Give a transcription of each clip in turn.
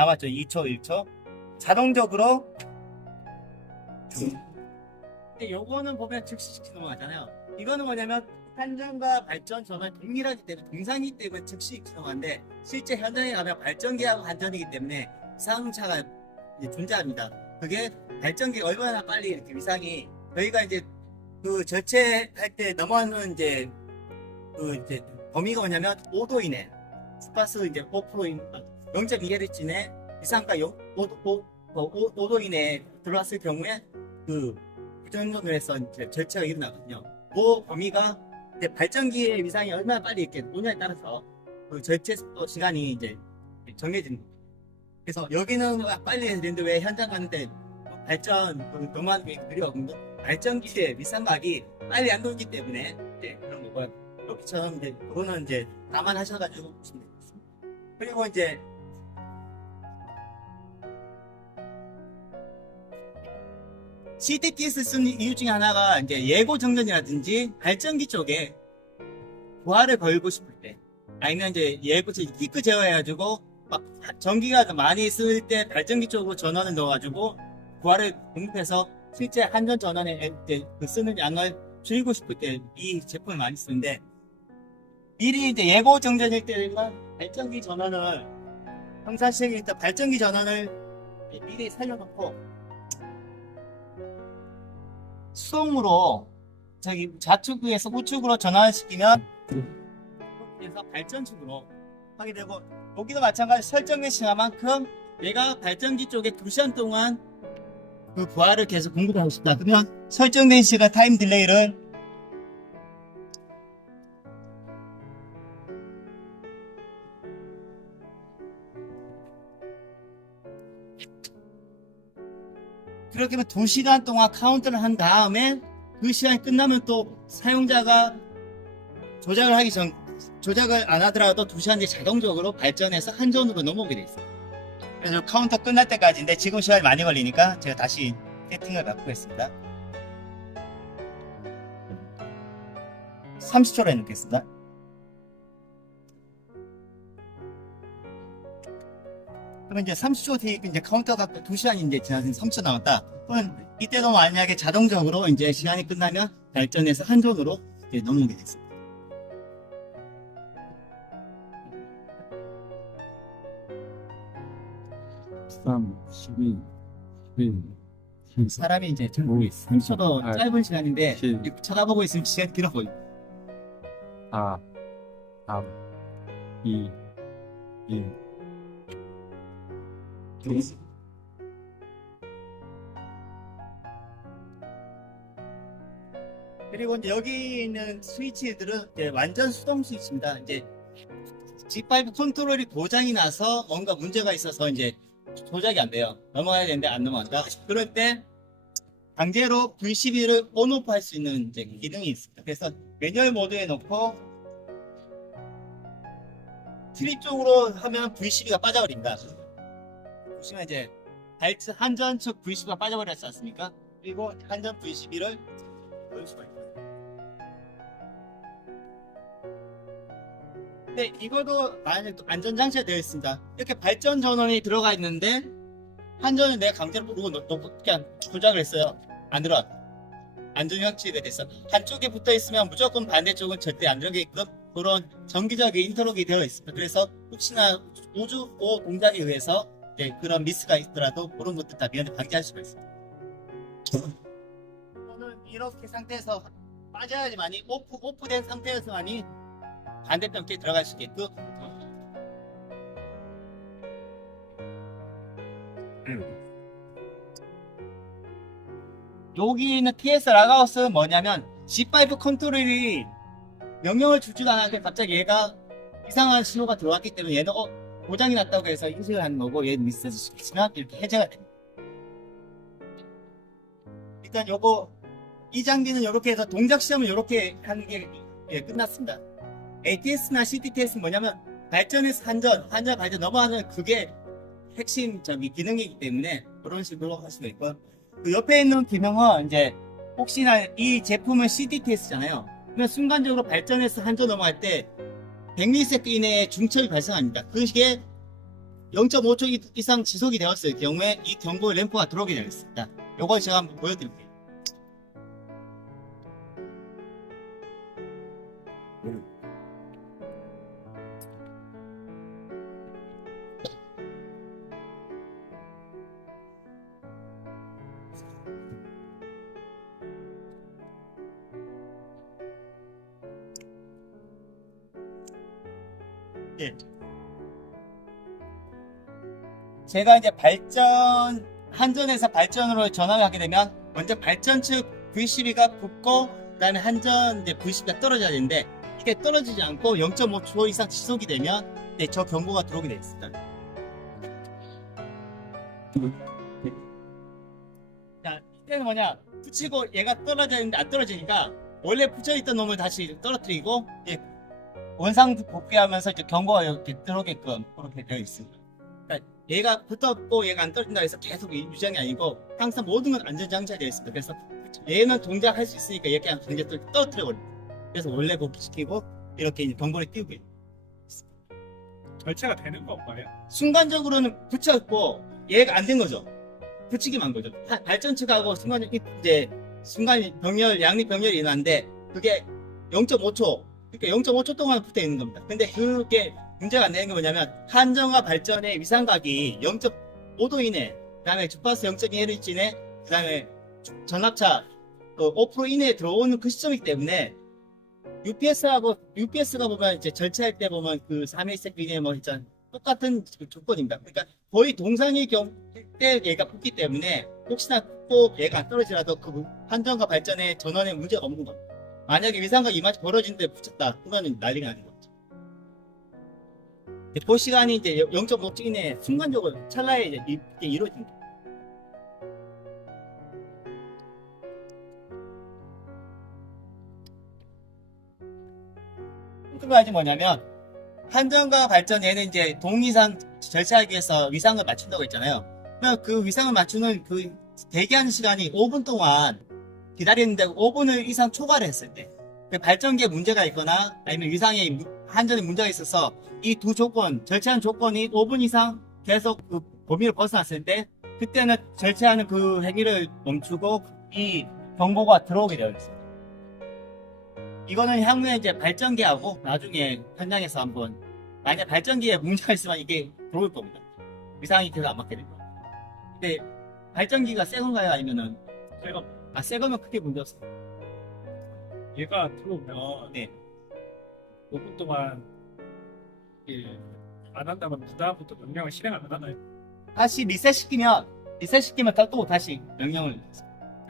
나왔죠. 2초, 1초. 자동적으로. 근데 요거는 보면 즉시 넘어가잖아요. 이거는 뭐냐면 한전과 발전 전원 동일하기 때문에 동상이기 때문에 즉시 넘어가는데 실제 현장에 가면 발전기하고 한전이기 때문에 이상차가 이제 존재합니다. 그게 발전기가 얼마나 빨리 이렇게 위상이 저희가 이제 그 절체할 때 넘어가는 이제 그 이제 범위가 뭐냐면 5도 이내 스파스 이제 5%인 0.2Hz 이내 이상가 5도 이내에 들어왔을 경우에 그 부정전을 해서 이제 절체가 일어나거든요. 그 범위가 이제 발전기의 위상이 얼마나 빨리 이렇게 오냐에 따라서 그 절체 속도 시간이 이제 정해집니다. 그래서 여기는 빨리 해야 되는데 왜 현장 가는데 발전 너무한 게 느려. 발전기의 위상각이 빨리 안 돌기 때문에 이제 그런 거고요. 여기처럼 이제 그거는 이제 감안하셔가지고 보시면 되겠습니다. 그리고 이제 CTTS 쓰는 이유 중에 하나가 이제 예고 정전이라든지 발전기 쪽에 부하를 걸고 싶을 때 아니면 이제 예고 피크 제어해가지고 막 전기가 많이 쓸 때 발전기 쪽으로 전원을 넣어가지고 부하를 공급해서 실제 한전 전원에 그 쓰는 양을 줄이고 싶을 때 이 제품을 많이 쓰는데 미리 이제 예고 정전일 때는 발전기 전원을 평상시에 일단 발전기 전원을 미리 살려놓고 수동으로 저기 좌측에서 우측으로 전환을 시키면 그래서 발전축으로 하게 되고 여기도 마찬가지 설정된 시간만큼 내가 발전기 쪽에 2시간 동안 그 부하를 계속 공급하고 싶다. 그러면 설정된 시간 타임 딜레이를 그렇게 하면 2시간 동안 카운트를 한 다음에 그 시간이 끝나면 또 사용자가 조작을 안 하더라도 2시간 뒤에 자동적으로 발전해서 한전으로 넘어오게 돼 있어요. 그래서 카운터 끝날 때까지인데 지금 시간이 많이 걸리니까 제가 다시 세팅을 바꾸겠습니다. 30초로 해놓겠습니다. 그러면 이제 30초 뒤에 이제 카운터가 2시간이 이제 지나서 30초 남았다. 그럼 이때도 만약에 자동적으로 이제 시간이 끝나면 발전해서 한전으로 이제 넘어오게 됐습니다. 3, 12, 11, 사람이 이제 보고 있어요. 30초도 아, 짧은 시간인데 7, 쳐다보고 있으면 시간이 길어 보여요. 4, 3, 2, 1. 그리고 이제 여기 있는 스위치들은 이제 완전 수동 스위치입니다. 이제 G5 컨트롤이 고장이 나서 뭔가 문제가 있어서 이제 조작이 안 돼요. 넘어가야 되는데 안 넘어간다. 그럴 때 강제로 V12를 온오프 할 수 있는 이제 기능이 있습니다. 그래서 매뉴얼 모드에 놓고 트립 쪽으로 하면 V12가 빠져버립니다. 보시면 이제 한전 측 V12가 빠져버렸지 않습니까? 그리고 한전 V12를 넣을 수가 있어요. 근데 이것도 만약에 또 안전장치가 되어 있습니다. 이렇게 발전 전원이 들어가 있는데 한전을 내가 강제로 누르고 그냥 조작을 했어요. 안 들어와. 안전장치가 됐어. 한쪽에 붙어 있으면 무조건 반대쪽은 절대 안 들어가게끔 그런 정기적인 인터록이 되어 있습니다. 그래서 혹시나 우주 동작에 의해서 그런 미스가 있더라도 그런 것들 다 미연에 방지할 수가 있습니다. 또는 이렇게 상태에서 빠져야지만이 오프된 상태에서만이 반대편에 들어갈 수 있게끔 여기 있는 TS 락아웃은 뭐냐면 G5 컨트롤이 명령을 주지도 않았는데 갑자기 얘가 이상한 신호가 들어왔기 때문에 얘는 고장이 났다고 해서 인식을 하는 거고 얘는 미스를 시키면 이렇게 해제가 됩니다. 일단 이 장비는 이렇게 해서 동작 시험을 이렇게 하는 게 끝났습니다. ATS나 CTTS는 뭐냐면 발전에서 한전 발전 넘어가는 그게 핵심 기능이기 때문에 그런 식으로 할 수가 있고 그 옆에 있는 기능은 이제 혹시나 이 제품은 CTTS잖아요. 그러면 순간적으로 발전해서 한전 넘어갈 때 100ms 이내에 중첩이 발생합니다. 그게 0.5초 이상 지속이 되었을 경우에 이 경고 램프가 들어오게 되어 있습니다. 요걸 제가 한번 보여드릴게요. 예. 제가 이제 한전에서 발전으로 전환을 하게 되면 먼저 발전 측 V12가 붙고 그다음에 한전 이제 V12가 떨어져야 되는데 이게 떨어지지 않고 0.5초 이상 지속이 되면 네, 저 경고가 들어오게 되어 있습니다. 자, 이때는 뭐냐? 붙이고 얘가 떨어져 있는데 안 떨어지니까 원래 붙여있던 놈을 다시 떨어뜨리고 원상 복귀하면서 이제 경고가 이렇게 들어오게끔 그렇게 되어 있습니다. 그러니까 얘가 붙었고 얘가 안 떨어진다 해서 계속 유지한 게 아니고 항상 모든 건 안전장치가 되어 있습니다. 그래서 얘는 동작할 수 있으니까 얘 그냥 강제 떨어뜨려 버립니다. 그래서 원래 복귀시키고 이렇게 이제 경고를 띄우고 있습니다. 절차가 되는 건가요? 순간적으로는 붙였고 얘가 안 된 거죠. 붙이기만 한 거죠. 발전 측하고 순간 병렬 양립 병렬이 일어났는데 그게 0.5초 그러니까 0.5초 동안 붙어 있는 겁니다. 근데 그게 문제가 안 되는 게 뭐냐면 한전과 발전의 위상각이 0.5도 이내, 그다음에 주파수 0.1Hz 이내, 그다음에 전압차 5% 이내에 들어오는 그 시점이기 때문에 UPS가 보면 이제 절차할 때 보면 그 3일색 이내 뭐 있잖아 똑같은 조건입니다. 그러니까 거의 동상의 경때 얘가 붙기 때문에 혹시나 꼭 얘가 안 떨어지라도 그 한전과 발전의 전원에 문제가 없는 겁니다. 만약에 위상각 이마치 벌어지는데 붙였다 그러면 난리가 나는 거죠. 그 시간이 이제 0.5초 이내에 순간적으로 찰나에 이제 이게 이루어집니다. 궁금한 뭐냐면 한전과 발전 얘는 이제 동위상 절차하기 위해서 위상을 맞춘다고 했잖아요. 그러면 그 위상을 맞추는 그 대기하는 시간이 5분 동안 기다리는데 5분을 이상 초과를 했을 때 발전기에 문제가 있거나 아니면 위상에 한전에 문제가 있어서 이 두 조건, 절차하는 조건이 5분 이상 계속 그 범위를 벗어났을 때 그때는 절차하는 그 행위를 멈추고 이 경고가 들어오게 되어 있습니다. 이거는 향후에 이제 발전기하고 나중에 현장에서 한번 만약 발전기에 문제가 있으면 이게 들어올 겁니다. 위상이 계속 안 맞게 될 겁니다. 근데 발전기가 새 건가요? 아니면은 새 거면 크게 문제 없어요. 얘가 들어오면 네. 5분 동안 안 한다면 그 다음부터 명령을 실행 안 하나요? 다시 리셋시키면 또 다시 명령을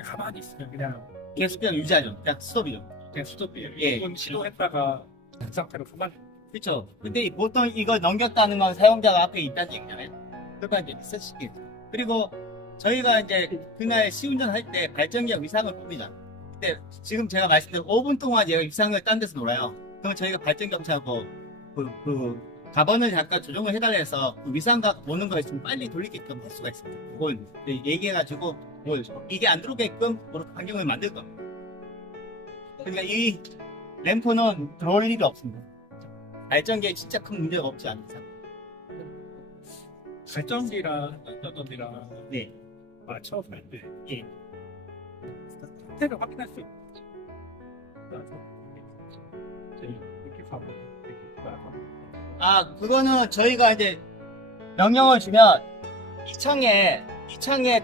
가만히 있으면 그냥 계속 그냥 유지하죠. 그냥 스톱이죠. 수도비에 예. 1분 시도했다가 그 상태로 그만. 그렇죠. 근데 보통 이거 넘겼다는 건 사용자가 앞에 있다는 얘기잖아요. 그러니까 이제 리셋시키죠. 그리고 저희가 이제 그날 시운전 할 때 발전기와 위상을 봅니다. 근데 지금 제가 말씀드린 5분 동안 얘가 위상을 딴 데서 놀아요. 그럼 저희가 발전기 업체하고 그 가번을 잠깐 조정을 해달라 해서 그 위상각 보는 거에 좀 빨리 돌리게끔 할 수가 있습니다. 그걸 얘기해가지고 이게 안 들어오게끔 환경을 만들 겁니다. 그러니까 이 램프는 들어올 일이 없습니다. 발전기에 진짜 큰 문제가 없지 않은 이상. 발전기랑 전원이랑 네. 맞춰서 할 때 예. 상태를 확인할 수 있고 이렇게 가면 그거는 저희가 이제 명령을 주면 이 창에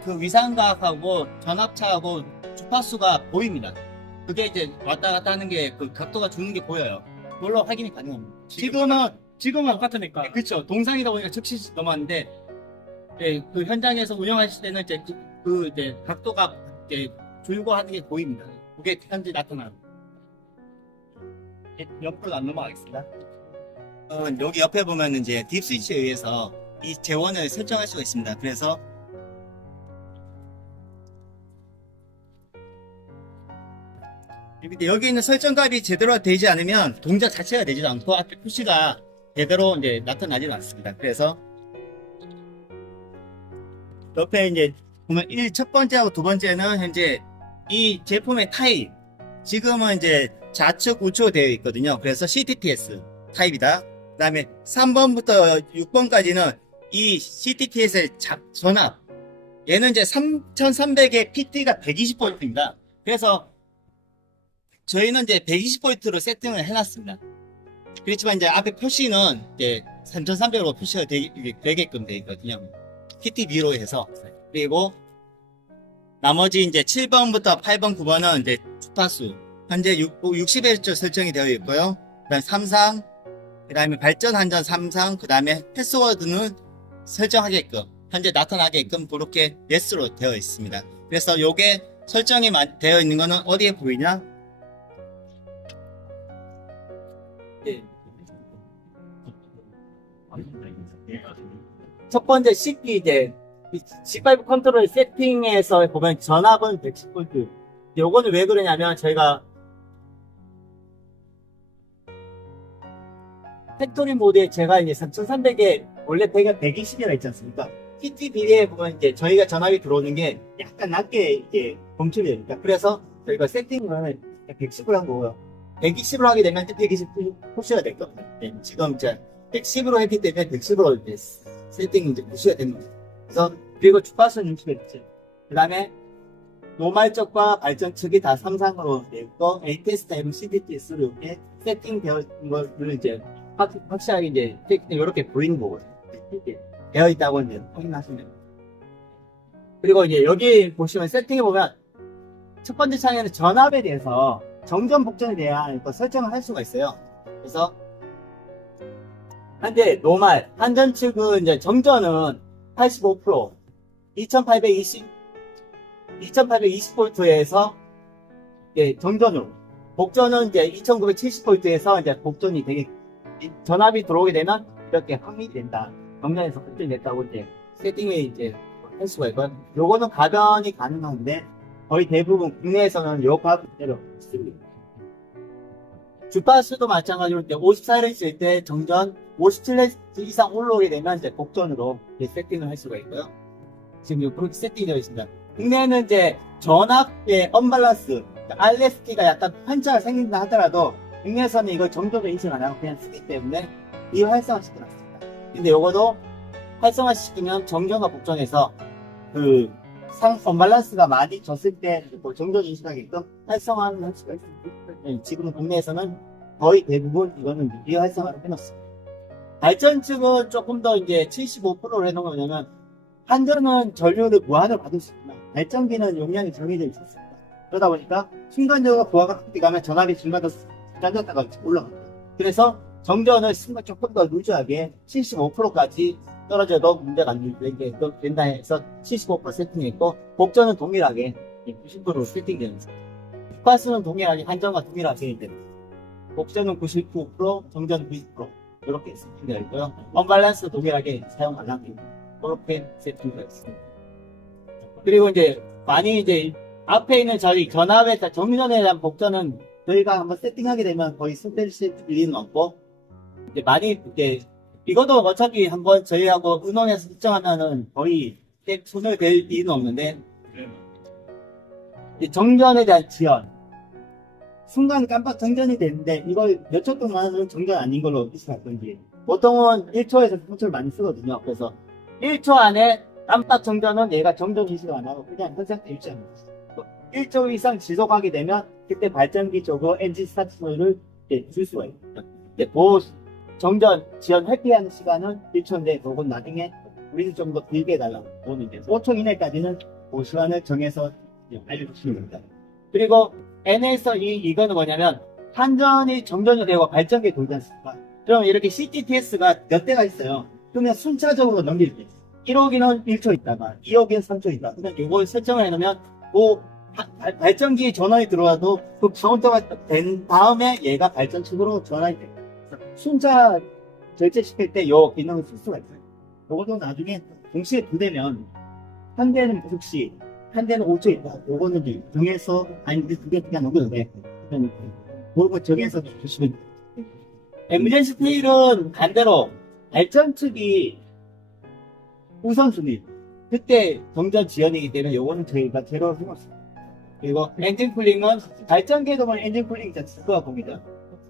그 위상각하고 전압차하고 주파수가 보입니다. 그게 이제 왔다 갔다 하는 게 그 각도가 주는 게 보여요. 그걸로 확인이 가능합니다. 지금은 똑같으니까 그렇죠. 동상이다 보니까 즉시 넘어왔는데 그 현장에서 운영하실 때는 이제 이제 각도가 이제 줄고 하는 게 보입니다. 그게 현재 나타납니다. 옆으로 안 넘어가겠습니다. 여기 옆에 보면 이제 딥 스위치에 의해서 이 재원을 설정할 수가 있습니다. 그래서 여기 있는 설정값이 제대로 되지 않으면 동작 자체가 되지도 않고 앞에 표시가 제대로 이제 나타나지 않습니다. 그래서 옆에 이제 보면 첫 번째하고 두 번째는 현재 이 제품의 타입 지금은 이제 좌측 우측 되어 있거든요. 그래서 CTTS 타입이다. 그 다음에 3번부터 6번까지는 이 CTTS의 전압, 얘는 이제 3300의 PT가 120V입니다. 그래서 저희는 이제 120V로 세팅을 해놨습니다. 그렇지만 이제 앞에 표시는 이제 3300으로 표시가 되게끔 되어 있거든요. PTB로 해서. 그리고 나머지 이제 7번부터 8번, 9번은 이제 주파수. 현재 60Hz 설정이 되어 있고요. 그 다음에 3상, 그 다음에 발전 한전 3상, 그 다음에 패스워드는 설정하게끔, 현재 나타나게끔 그렇게 예스로 되어 있습니다. 그래서 요게 설정이 되어 있는 거는 어디에 보이냐? 예. 첫 번째 CP 이제 C5 컨트롤 세팅에서 보면 전압은 110V. 요거는 왜 그러냐면 저희가 팩토리 모드에 제가 이제 3300에 원래 배가 120이라 있지 않습니까? PT 비례에 보면 이제 저희가 전압이 들어오는 게 약간 낮게 이제 검출이 됩니다. 그래서 저희가 세팅을 110으로 한 거고요. 120으로 하게 되면 120 푸시가 될 겁니다. 네, 지금 이제 110으로 했기 때문에 110으로 이제 세팅이 이제 푸시가 됩니다. 그래서 그리고 주파수는 60Hz. 그 다음에 노말 쪽과 발전 측이 다 3상으로 되어 있고 ATS 타입은 CDTS로 이렇게 세팅되어 있는 걸 이제 확실하게 이제 이렇게 보이는 거거든요. 이렇게 되어 있다고 이제 확인하시면 됩니다. 그리고 이제 여기 보시면 세팅해 보면 첫 번째 창에는 전압에 대해서 정전 복전에 대한 설정을 할 수가 있어요. 그래서 한데 노말 한전 측은 이제 정전은 85% 2820V에서 정전으로 복전은 이제 2970V에서 이제 복전이 되게 전압이 들어오게 되면 이렇게 확립이 된다. 정전에서 복전이 됐다고 이제 세팅을 이제 할 수가 있고요. 요거는 가변이 가능한데 거의 대부분 국내에서는 요 값대로 씁니다. 주파수도 마찬가지로 이제 54Hz일 때 정전 57Hz 이상 올라오게 되면 이제 복전으로 이제 세팅을 할 수가 있고요. 지금 그렇게 세팅되어 있습니다. 국내에는 이제 전압의 언밸런스, RST가 약간 편차가 생긴다 하더라도 국내에서는 이걸 정전으로 인식 안 하고 그냥 쓰기 때문에 이 활성화 시켜놨습니다. 근데 요거도 활성화 시키면 정전과 복전에서 그 언밸런스가 많이 졌을 때 정전 인식하게끔 활성화를 할 수가 있습니다. 지금 국내에서는 거의 대부분 이거는 비활성화로 해놨습니다. 발전 측은 조금 더 이제 75%로 해놓은 거냐면 한전은 전류를 무한으로 받을 수 있지만 발전기는 용량이 정해져 있었습니다. 그러다 보니까 순간적으로 부하가 가면 전압이 중간에 짜졌다가 올라갑니다. 그래서 정전을 조금 더 루즈하게 75%까지 떨어져도 문제가 안 된다 해서 75% 세팅했고 복전은 동일하게 90%로 세팅되는 거예요. 주파수는 동일하게 한전과 동일하게 됩니다. 복전은 99%, 정전은 90% 이렇게 세팅되어 있고요. 언밸런스 동일하게 사용 가능합니다. 그렇게 세팅되어 있습니다. 그리고 이제 많이 이제 앞에 있는 저희 전압에 정전에 대한 복전은 저희가 한번 세팅하게 되면 거의 손댈 일은 없고 이제 많이 이제 이것도 어차피 한번 저희하고 의논해서 설정하면은 거의 손을 댈 일은 없는데 이제 정전에 대한 지연 순간 깜빡 정전이 되는데 이걸 몇 초 동안은 정전 아닌 걸로 인식할 건지 보통은 1초에서 3초를 많이 쓰거든요. 그래서 1초 안에 깜빡 정전은 얘가 정전 인식을 안 하고 그냥 현 상태 유지합니다. 1초 이상 지속하게 되면 그때 발전기 쪽으로 엔진 스타트 소리를 줄 수가 있습니다. 정전 지연 회피하는 시간은 1초인데 그건 나중에 우리는 좀 더 길게 해달라고 그거는 이제 5초 이내까지는 그 시간을 정해서 알려주시면 됩니다. 그리고 N에서 이거는 뭐냐면 한전이 정전이 되고 발전기에 돌지 않습니까? 그럼 이렇게 CTTS가 몇 대가 있어요. 그러면 순차적으로 넘길 때 1호기는 1초 있다가 2호기는 3초 있다가 그러면 이걸 설정을 해놓으면 발전기에 전원이 들어와도 그 카운터가 된 다음에 얘가 발전 측으로 전환이 됩니다. 순차 절제시킬 때 이 기능을 쓸 수가 있어요. 이것도 나중에 동시에 두 대면 한 대는 즉시 한 대는 5초 있다. 요거는 정해서 아니 두 개 그냥 넘겨도 그거 정해서 주시면 돼요. 에머전시 테일은 반대로 발전 측이 우선순위 그때 정전 지연이기 때문에 요거는 저희가 제로로 해놨습니다. 그리고 엔진 쿨링은 발전기에도 엔진 쿨링이 자체가 봅니다.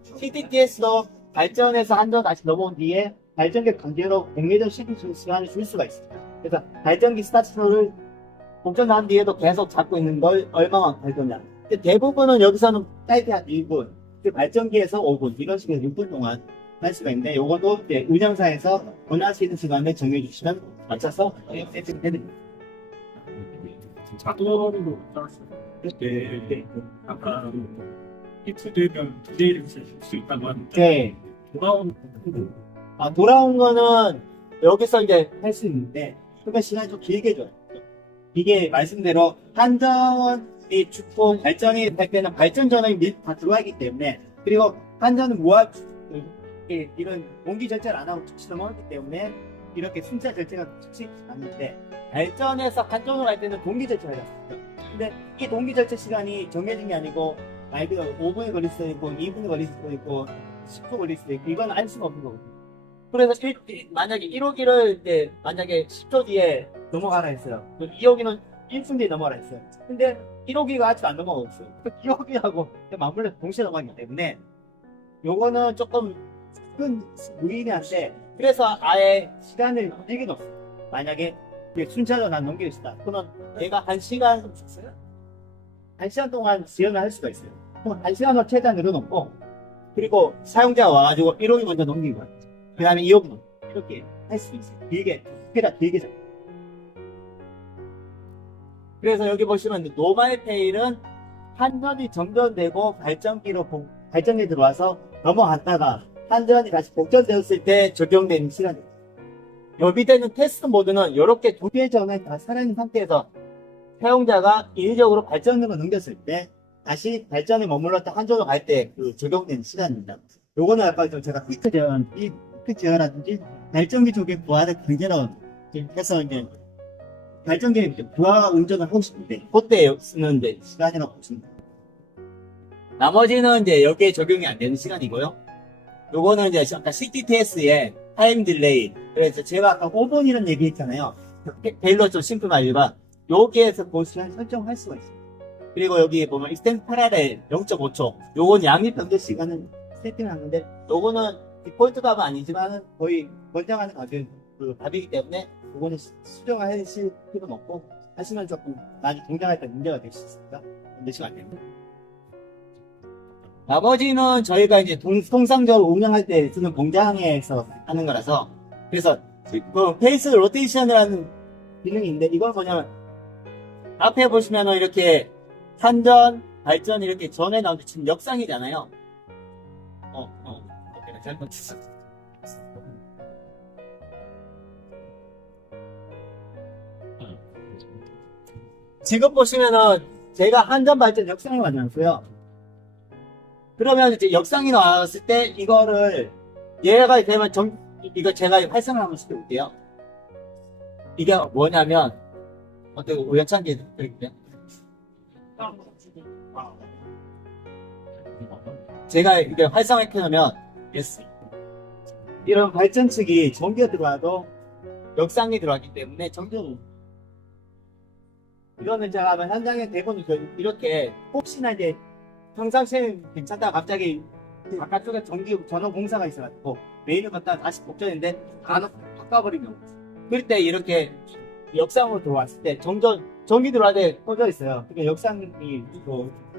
CTTS도 발전에서 한전 다시 넘어온 뒤에 발전기 강제로 100m 시키는 시간을 줄 수가 있습니다. 그래서 발전기 스타트를 복전한 뒤에도 계속 잡고 있는 걸 얼마만 갈 거냐. 근데 대부분은 여기서는 짧게 한 1분, 발전기에서 5분, 이런 식으로 6분 동안 할 수가 있는데, 요것도 이제 운영사에서 원하시는 시간을 정해주시면 맞춰서 세팅해드립니다. 자동으로 네. 아까 히트되면 딜레이를 쓸 수 있다고 하는데 네. 돌아온 돌아온 거는 여기서 이제 할 수 있는데, 그러면 시간이 좀 길게 줘요. 이게 말씀대로 한전이 죽고 발전이 될 때는 발전 전원이 미리 다 들어와 있기 때문에, 그리고 한전은 이런 공기 절제를 안 하고 즉시로 먹기 때문에 이렇게 순차 절제가 즉시 않는데, 발전에서 한전으로 갈 때는 동기 절제가 있습니다. 근데 이 동기 절제 시간이 정해진 게 아니고, 말 그대로 5분이 걸릴 수도 있고 2분이 걸릴 수도 있고 10분 걸릴 수도 있고, 이건 알 수가 없는 거거든요. 그래서 만약에 1호기를 이제 만약에 10초 뒤에 넘어가라 했어요. 2호기는 1분 뒤에 넘어가라 했어요. 근데 1호기가 아직 안 넘어가고 있어요. 2호기하고 맞물려 동시에 넘어가기 때문에 요거는 조금 큰 무의미한데, 그래서 아예 시간을 길게 넣었어요. 만약에 순차적으로 난 넘기고 싶다. 그러면 얘가 1시간 동안 지연을 할 수가 있어요. 그럼 1시간으로 최대한 늘어놓고, 그리고 사용자가 와가지고 1호기 먼저 넘기고, 그 다음에 2호기 이렇게 할 수 있어요. 길게, 길게 잡고. 그래서 여기 보시면 노말 페일은 한전이 정전되고 발전기 들어와서 넘어갔다가 한전이 다시 복전되었을 때 적용되는 시간입니다. 여기되는 테스트 모드는 이렇게 두 개의 전원이 다 살아있는 상태에서 사용자가 인위적으로 발전으로 넘겼을 때 다시 발전에 머물렀다 한전으로 갈 때 그 적용되는 시간입니다. 요거는 아까 좀 제가 피크 제어라든지 발전기 쪽에 부하를 강제로 해서 이제 발전기 부하가 운전을 하고 싶은데, 그때 쓰는 이제 시간이라고 보시면 됩니다. 나머지는 이제 여기에 적용이 안 되는 시간이고요. 요거는 이제 아까 CTTS의 타임 딜레이. 그래서 제가 아까 5분이라는 얘기 했잖아요. 베일로 좀 심플하지만 여기에서 그 시간 설정할 수가 있어요. 그리고 여기 보면 익스텐드 파랄렐 0.5초. 요건 양립 변경 시간을 세팅하는데, 요거는 디폴트 값은 아니지만 거의 권장하는 값이기 때문에 요거는 수정하실 필요는 없고, 하시면 조금 많이 동작할 때 문제가 될 수 있으니까 문제가 안 됩니다. 나머지는 저희가 이제 통상적으로 운영할 때 쓰는 공장에서 하는 거라서, 그래서 그 페이스 로테이션이라는 기능이 있는데, 이건 뭐냐면 앞에 보시면은 이렇게 한전, 발전 이렇게 전에 나오는 지금 역상이잖아요. 잘못했어. 지금 보시면은 제가 한전 발전 역상이 맞았고요. 그러면 이제 역상이 나왔을 때 이거를 얘가 되면 이거 제가 활성을 한번 시켜볼게요. 이게 뭐냐면 어떻게 우연찮게 드릴게요. 제가 이게 활성을 켜놓으면 이런 발전 측이 전기가 들어와도 역상이 들어왔기 때문에 정전을, 이거는 제가 아마 현장에 대본 이렇게 혹시나 이제 평상시에는 괜찮다가 갑자기 바깥쪽에 전원 공사가 있어가지고 메인을 갖다가 다시 복전인데 바꿔버리면, 그럴 때 이렇게 역상으로 들어왔을 때 전기 들어갈 때 꺼져 있어요. 그러니까 역상이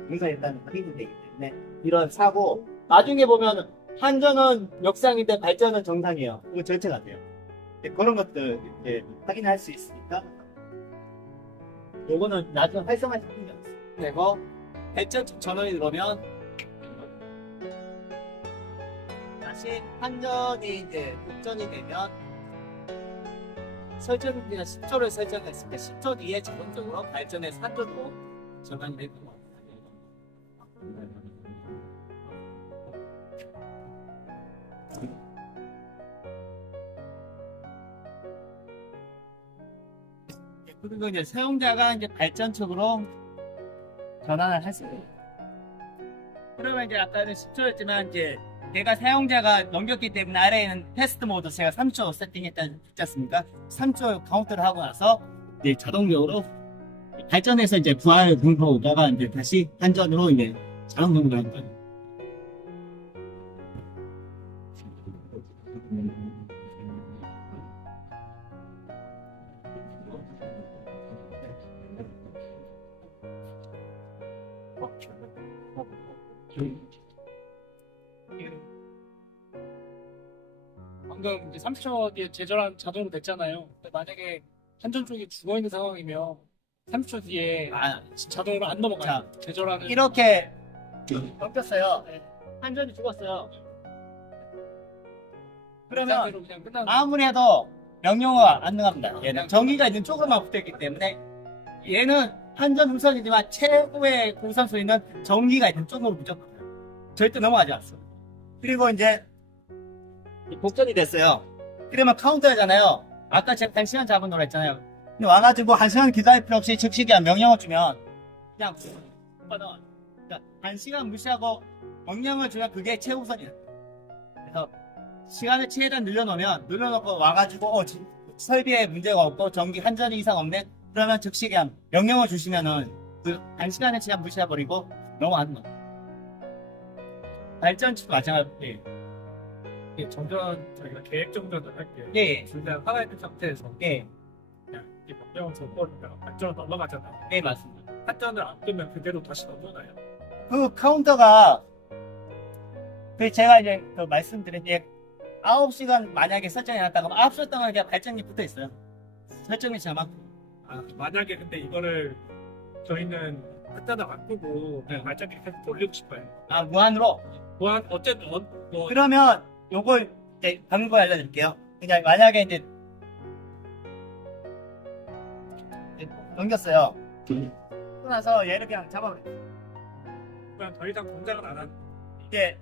공사했다는 확인이 되기 때문에 이런 사고, 나중에 보면 한전은 역상인데 발전은 정상이에요. 이거 절체가 돼요. 그런 것들 이제 확인할 수 있으니까 요거는 나중에 활성화시키는 게 없어요. 그리고 발전 전원이 들어오면 다시 한전이 이제 복전이 되면 설정기가 10초를 설정했을 때 10초 뒤에 자동적으로 발전에서 한전으로 전환이 될 겁니다. 그리고 이제 사용자가 이제 발전 쪽으로 전환을 할 수 있어요. 그러면 이제 아까는 10초였지만 이제 내가 사용자가 넘겼기 때문에 아래에는 테스트 모드 제가 3초 세팅했지 않습니까? 3초 카운트를 하고 나서 이제 자동적으로 발전해서 이제 부하 분포가 이제 다시 한전으로 이제 자동 분포가 됩니다. 방금 이제 30초 뒤에 제절한 자동으로 됐잖아요. 근데 만약에 한전 쪽이 죽어 있는 상황이면 30초 뒤에 아, 자동으로 안 넘어가요. 제절하는 이렇게 넘겼어요. 한전이 죽었어요. 그러면 상태로 그냥 끝나는 아무리 해도 명령어가 안 나갑니다. 얘는 정의가 있는 쪽으로만 붙어있기 때문에 얘는 한전 우선이지만 최고의 우선 순위는 정의가 있는 쪽으로 무조건 절대 넘어가지 않았어. 그리고 이제 복전이 됐어요. 그러면 카운터잖아요. 아까 제가 1시간 잡은 노래 했잖아요. 근데 와가지고 1시간 기다릴 필요 없이 즉시 그냥 명령어 주면 그냥 그러니까 1시간 무시하고 명령을 주면 그게 최우선이에요. 그래서 시간을 최대한 늘려놓고 와가지고 설비에 문제가 없고 전기 한전이 이상 없네. 그러면 즉시 그냥 명령을 주시면은 그 1시간을 그냥 무시해버리고 넘어가는 거예요. 발전치도 마찬가지. 이게 정전 저희가 계획 정전을 할게요. 예, 둘 다 살아있는 상태에서 예, 그냥 이 명령을 줘버리면 발전을 넘어가잖아요. 예, 맞습니다. 발전을 안 끄면 그대로 다시 넘어가요. 그 카운터가 그 제가 이제 그 말씀드린 게 9시간 만약에 설정이 났다고 하면 9시간 동안 그냥 발전기 붙어 있어요. 설정이 잘맞고 아, 만약에 근데 이거를 저희는 발전을 안 끄고 그냥 발전기 계속 돌리고 싶어요. 무한으로. 또한 어쨌든 뭐 그러면 요걸 이제 방금 거 알려드릴게요. 그냥 만약에 이제 넘겼어요. 그러고 나서 얘를 그냥 잡아버려요. 그냥 더 이상 동작을 안 하는. 이제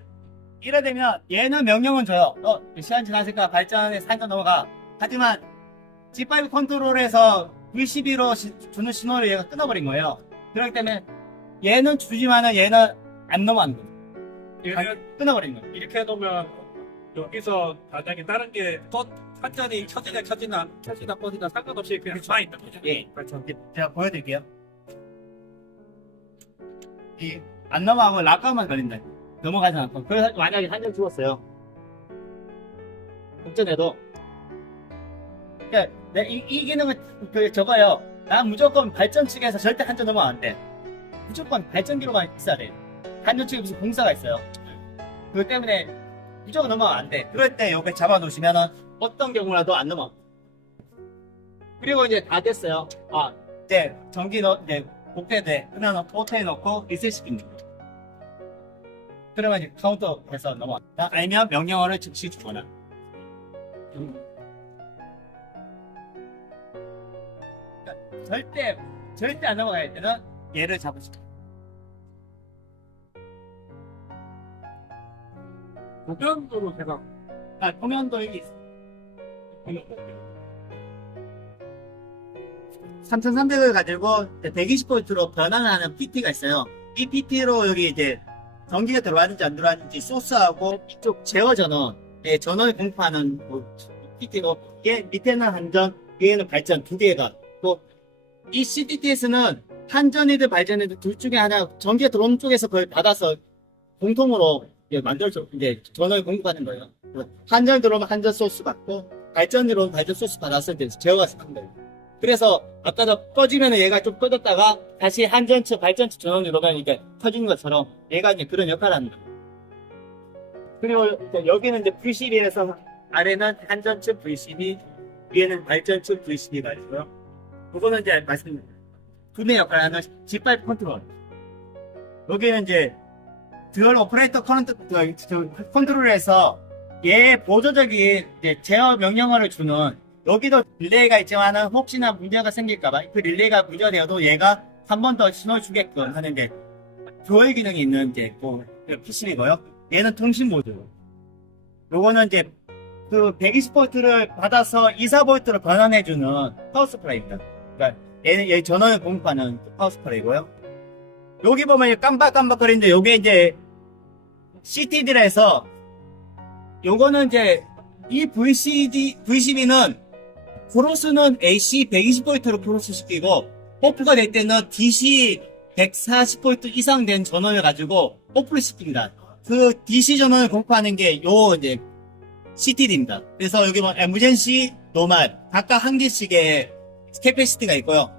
이래 되면 얘는 명령은 줘요. 시간 지났으니까 발전에 산전 넘어가. 하지만 G5 컨트롤에서 V12로 주는 신호를 얘가 끊어버린 거예요. 그렇기 때문에 얘는 주지만은 얘는 안 넘어가는 거예요. 얘는 끊어버린 거예요. 이렇게 해놓으면 여기서 만약에 다른 게 또 한전이 켜지나 꺼지나 상관없이 그냥 가 있는 거죠. 예. 발전. 이제 제가 보여드릴게요. 안 넘어가고 락가만 걸린다. 넘어가지 않고. 그래서 만약에 한전 죽었어요. 국전에도. 그러니까 이 기능은 저거요. 난 무조건 발전 측에서 절대 한전 넘어가면 안 돼. 무조건 발전기로만 있어야 돼. 한전 측에 무슨 공사가 있어요. 그렇기 때문에 무조건 넘어가면 안 돼. 그럴 때 옆에 잡아놓으시면은 어떤 경우라도 안 넘어가. 그리고 이제 다 됐어요. 이제 전기 이제 복대돼. 그러면 포트에 넣고 리셋시킵니다. 그러면 이제 카운터에서 넘어간다. 아니면 명령어를 즉시 주거나. 그러니까 절대 안 넘어갈 때는 얘를 잡으시고. 보편도로 제가 표면도 여기 있어. 3300을 가지고 120V로 변환하는 PT가 있어요. 이 PT로 여기 이제 전기가 들어왔는지 안 들어왔는지 소스하고 이쪽 제어 전원, 전원을 공급하는 PT고, 얘 밑에는 한전, 위에는 발전 두 개가. 또 이 CTTS는 한전이든 발전이든 둘 중에 하나 전기가 들어오는 쪽에서 그걸 받아서 공통으로 만들어서 이제 전원을 공급하는 거예요. 한전 들어오면 한전 소스 받고, 발전 들어오면 발전 소스 받아서 이제 제어가 쓰는 거예요. 그래서 아까도 꺼지면 얘가 좀 꺼졌다가 다시 한전 측, 발전 측 전원으로 가면 이게 터지는 것처럼 얘가 이제 그런 역할을 하는 거예요. 그리고 이제 여기는 이제 V12에서 아래는 한전 측 V12, 위에는 발전 측 V12가 있고요. 그거는 이제 말씀드린 두뇌 역할을 하는 G5 컨트롤. 여기는 이제 듀얼 오퍼레이터 컨트롤에서 얘 보조적인 이제 제어 명령어를 주는, 여기도 릴레이가 있지만은 혹시나 문제가 생길까봐 그 릴레이가 문제가 되어도 얘가 한 번 더 신호를 주게끔 하는 게 조회 기능이 있는 이제 PC이고요. 얘는 통신 모드. 요거는 이제 그 120V를 받아서 24V로 변환해주는 파워 스프레이입니다. 그러니까 얘 전원을 공급하는 파워 스프레이고요. 여기 보면 깜빡깜빡거리는데 요게 이제 CTD라 해서, 요거는 이제 이 V12는 크로스는 AC 120V로 크로스 시키고, 오프가 될 때는 DC 140V 이상 된 전원을 가지고 오프를 시킵니다. 그 DC 전원을 공급하는 게 요 이제 CTD입니다. 그래서 여기 뭐 에머전시, 노말 각각 한 개씩의 캐패시티가 있고요.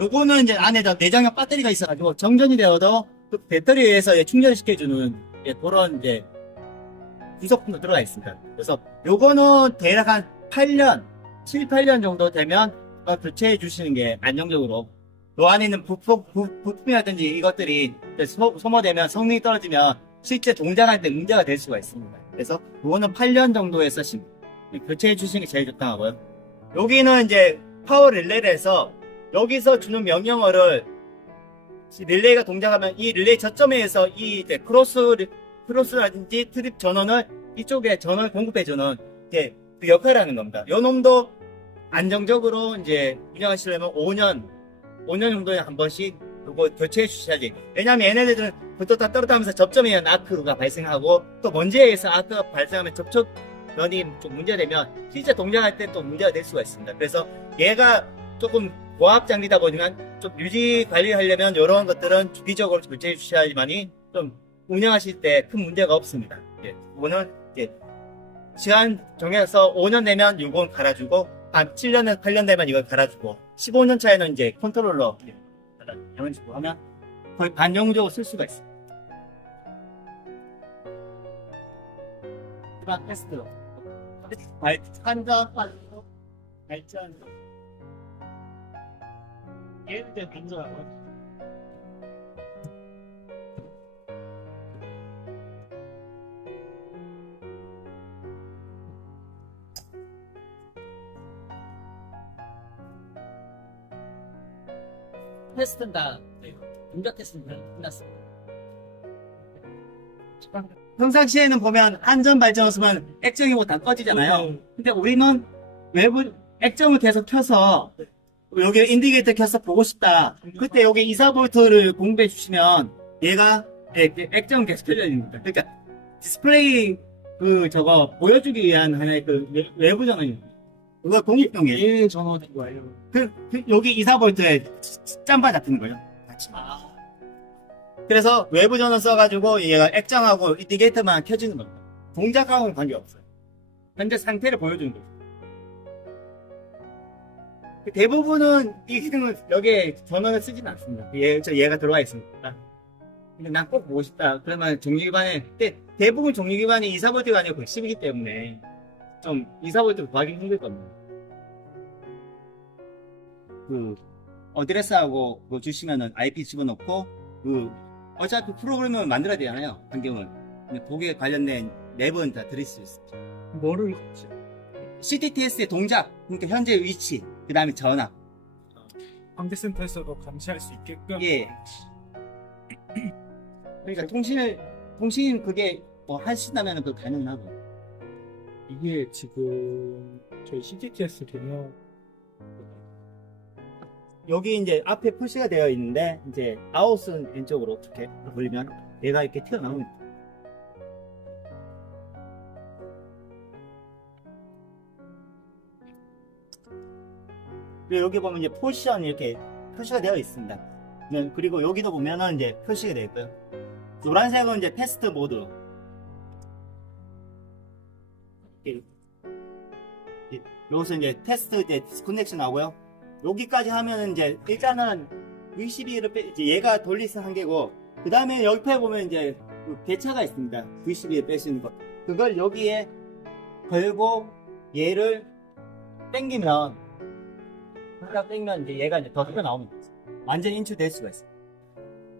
요거는 이제 안에 내장형 배터리가 있어가지고 정전이 되어도 그 배터리에 의해서 충전시켜주는 그런 이제 구성품도 들어가 있습니다. 그래서 요거는 대략 한 8년, 7, 8년 정도 되면 교체해 주시는 게 안정적으로. 요 안에 있는 부품이라든지 이것들이 소모되면 성능이 떨어지면 실제 동작할 때 문제가 될 수가 있습니다. 그래서 요거는 8년 정도에서 교체해 주시는 게 제일 좋다고 하고요. 여기는 이제 파워 릴레이를 해서 여기서 주는 명령어를 릴레이가 동작하면 이 릴레이 저점에서 이 이제 크로스라든지 트립 전원을 이쪽에 전원을 공급해주는 이제 그 역할을 하는 겁니다. 요 놈도 안정적으로 이제 운영하시려면 5년 정도에 한 번씩 요거 교체해 주셔야지. 왜냐면 얘네들은 붙었다 떨어졌다 하면서 접점에 의한 아크가 발생하고 또 먼지에 의해서 아크가 발생하면 접촉면이 좀 문제되면 실제 동작할 때 또 문제가 될 수가 있습니다. 그래서 얘가 조금 고압 장비다 보니까 좀 유지 관리하려면 이런 것들은 주기적으로 교체해 주셔야지만이 좀 운영하실 때 큰 문제가 없습니다. 이거는 이제 시간 정해서 5년 되면 이건 갈아주고 한 7년에서 8년 되면 이걸 갈아주고 15년 차에는 이제 컨트롤러 이런 식으로 하면 거의 반영적으로 쓸 수가 있습니다. 마지막 테스트 한전 발전 얘를 이제 간절하고 테스트는 다 동작 테스트는 다 끝났습니다. 평상시에는 보면 한전 발전 없으면 액정이 뭐 다 꺼지잖아요. 근데 우리는 외부 액정을 계속 켜서 여기 인디게이터 켜서 보고 싶다. 그때 여기 24V를 공급해 주시면 얘가 액정 계속 켜져 있습니다. 그러니까 디스플레이 저거 보여주기 위한 하나의 외부 전원입니다. 그거 독립용이에요. 예, 전원인 거예요. 여기 24V에 짬바 잡히는 거예요. 같이. 그래서 외부 전원 써가지고 얘가 액정하고 인디게이터만 켜지는 겁니다. 동작하고는 관계없어요. 현재 상태를 보여주는 거예요. 대부분은 이 기능은 여기에 전원을 쓰진 않습니다. 얘가 들어와 있으니까. 근데 난 꼭 보고 싶다. 그러면 정리기반에, 대부분 정리기반이 24V가 아니고 110이기 때문에 좀 24V 구하기 힘들 겁니다. 어드레스하고 그거 주시면은 IP 집어넣고, 어차피 프로그램을 만들어야 되잖아요. 환경을. 근데 거기에 관련된 맵은 다 드릴 수 있습니다. 뭐를 CTTS의 동작, 그러니까 현재 위치, 그 다음에 전압. 관계센터에서도 감시할 수 있게끔. 예. 그러니까 통신 그게 뭐 하신다면 그거 가능하고. 이게 지금 저희 CTTS 개념 여기 이제 앞에 표시가 되어 있는데, 이제 아웃은 왼쪽으로 이렇게 돌리면 얘가 이렇게 튀어나옵니다. 그리고 여기 보면 이제 포지션 이렇게 표시가 되어 있습니다. 그리고 여기도 보면은 이제 표시가 되어 있고요. 노란색은 이제 테스트 모드. 여기서 이제 테스트 이제 디스커넥션 하고요. 여기까지 하면은 이제 일단은 V12를 이제 얘가 돌리스 한 개고, 그 다음에 옆에 보면 이제 개차가 있습니다. V12를 빼시는 거. 그걸 여기에 걸고 얘를 당기면, 살짝 당기면 이제 얘가 이제 더 튀어나옵니다. 완전히 인출될 수가 있어요.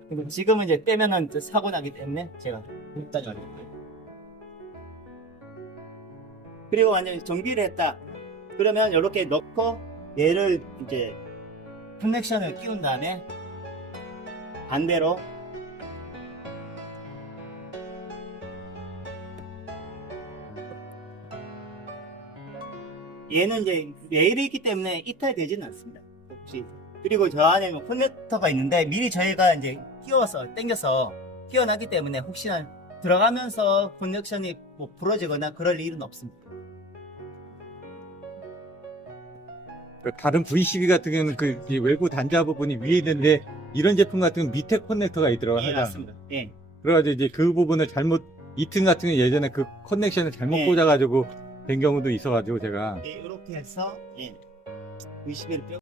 그리고 지금은 이제 빼면은 사고 나기 때문에 제가 여기까지 왔어요. 그리고 완전히 정비를 했다. 그러면 이렇게 넣고 얘를 이제 커넥션을 끼운 다음에 반대로 얘는 이제 레일이 있기 때문에 이탈되지는 않습니다. 혹시 그리고 저 안에 커넥터가 있는데 미리 저희가 이제 당겨서 끼워놨기 때문에 혹시나 들어가면서 커넥션이 뭐 부러지거나 그럴 일은 없습니다. 다른 V12 같은 경우는 이 외부 단자 부분이 위에 있는데 이런 제품 같은 경우는 밑에 커넥터가 있더라고요. 예, 하나. 맞습니다. 예. 그래가지고 이제 그 부분을 이튼 같은 경우 예전에 그 커넥션을 잘못 예. 꽂아가지고 된 경우도 있어가지고 제가 이렇게 해서 V11을